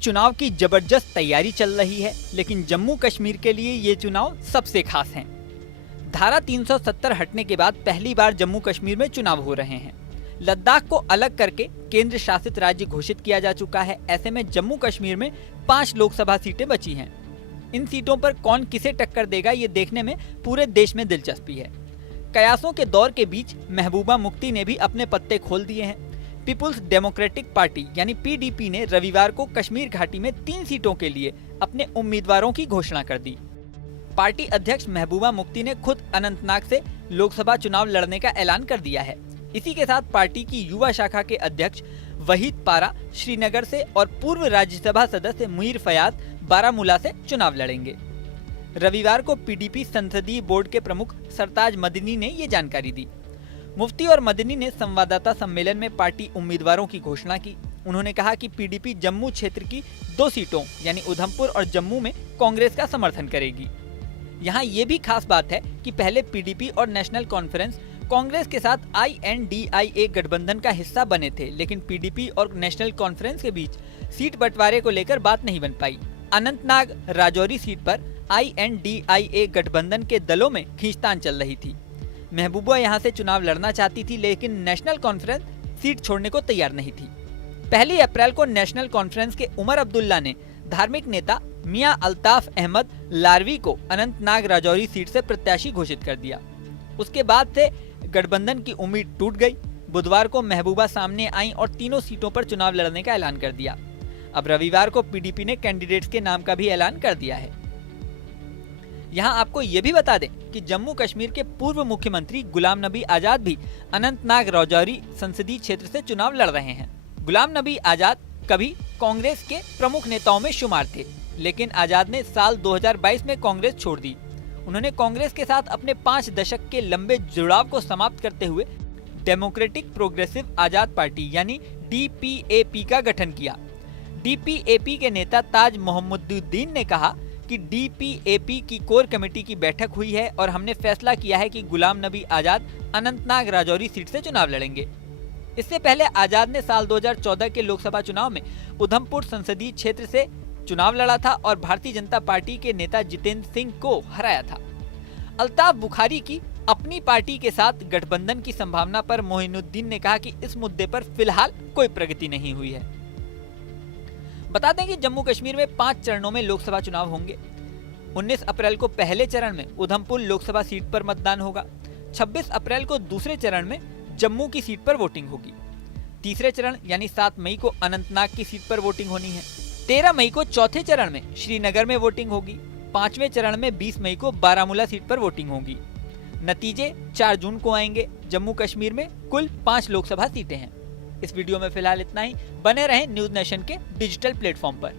चुनाव की जबरदस्त तैयारी चल रही है, लेकिन जम्मू कश्मीर के लिए ये चुनाव सबसे खास हैं। धारा 370 हटने के बाद पहली बार जम्मू कश्मीर में चुनाव हो रहे हैं। लद्दाख को अलग करके केंद्र शासित राज्य घोषित किया जा चुका है। ऐसे में जम्मू कश्मीर में 5 लोकसभा सीटें बची हैं। इन सीटों पर कौन किसे टक्कर देगा, ये देखने में पूरे देश में दिलचस्पी है। कयासों के दौर के बीच महबूबा मुफ्ती ने भी अपने पत्ते खोल दिए हैं। पीपुल्स डेमोक्रेटिक पार्टी यानी पीडीपी ने रविवार को कश्मीर घाटी में 3 सीटों के लिए अपने उम्मीदवारों की घोषणा कर दी। पार्टी अध्यक्ष महबूबा मुफ्ती ने खुद अनंतनाग से लोकसभा चुनाव लड़ने का ऐलान कर दिया है। इसी के साथ पार्टी की युवा शाखा के अध्यक्ष वहीद पारा श्रीनगर से और पूर्व राज्यसभा सदस्य मुनीर फयाद बारामूला से चुनाव लड़ेंगे। रविवार को पीडीपी संसदीय बोर्ड के प्रमुख सरताज मदनी ने ये जानकारी दी। मुफ्ती और मदनी ने संवाददाता सम्मेलन में पार्टी उम्मीदवारों की घोषणा की। उन्होंने कहा कि पीडीपी जम्मू क्षेत्र की 2 सीटों यानी उधमपुर और जम्मू में कांग्रेस का समर्थन करेगी। यहाँ ये भी खास बात है कि पहले पीडीपी और नेशनल कॉन्फ्रेंस कांग्रेस के साथ INDIA गठबंधन का हिस्सा बने थे, लेकिन पीडीपी और नेशनल कॉन्फ्रेंस के बीच सीट बंटवारे को लेकर बात नहीं बन पाई। अनंतनाग राजौरी सीट पर INDIA गठबंधन के दलों में खींचतान चल रही थी। महबूबा यहां से चुनाव लड़ना चाहती थी, लेकिन नेशनल कॉन्फ्रेंस सीट छोड़ने को तैयार नहीं थी। 1 अप्रैल को नेशनल कॉन्फ्रेंस के उमर अब्दुल्ला ने धार्मिक नेता मियां अल्ताफ अहमद लारवी को अनंतनाग राजौरी सीट से प्रत्याशी घोषित कर दिया। उसके बाद से गठबंधन की उम्मीद टूट गई। बुधवार को महबूबा सामने आई और तीनों सीटों पर चुनाव लड़ने का ऐलान कर दिया। अब रविवार को पीडीपी ने कैंडिडेट्स के नाम का भी ऐलान कर दिया है। यहाँ आपको ये भी बता दें कि जम्मू कश्मीर के पूर्व मुख्यमंत्री गुलाम नबी आजाद भी अनंतनाग राजौरी संसदीय क्षेत्र से चुनाव लड़ रहे हैं। गुलाम नबी आजाद कभी कांग्रेस के प्रमुख नेताओं में शुमार थे, लेकिन आजाद ने साल 2022 में कांग्रेस छोड़ दी। उन्होंने कांग्रेस के साथ अपने 5 दशक के लंबे जुड़ाव को समाप्त करते हुए डेमोक्रेटिक प्रोग्रेसिव आजाद पार्टी यानी DPAP का गठन किया। DPAP के नेता ताज मोहम्मदुद्दीन ने कहा कि DPAP की कोर कमेटी की बैठक हुई है और हमने फैसला किया है कि गुलाम नबी आजाद अनंतनाग राजौरी सीट से चुनाव लड़ेंगे। इससे पहले आजाद ने साल 2014 के लोकसभा चुनाव में उधमपुर संसदीय क्षेत्र से चुनाव लड़ा था और भारतीय जनता पार्टी के नेता जितेंद्र सिंह को हराया था। अल्ताफ बुखारी की अपनी पार्टी के साथ गठबंधन की संभावना पर मोइनुद्दीन ने कहा कि इस मुद्दे पर फिलहाल कोई प्रगति नहीं हुई है। बता दें कि जम्मू कश्मीर में 5 चरणों में लोकसभा चुनाव होंगे। 19 अप्रैल को पहले चरण में उधमपुर लोकसभा सीट पर मतदान होगा। 26 अप्रैल को दूसरे चरण में जम्मू की सीट पर वोटिंग होगी। तीसरे चरण यानी 7 मई को अनंतनाग की सीट पर वोटिंग होनी है। 13 मई को चौथे चरण में श्रीनगर में वोटिंग होगी। 5वें चरण में 20 मई को बारामूला सीट पर वोटिंग होगी। नतीजे 4 जून को आएंगे। जम्मू कश्मीर में कुल 5 लोकसभा सीटें हैं। इस वीडियो में फिलहाल इतना ही। बने रहें न्यूज नेशन के डिजिटल प्लेटफॉर्म पर।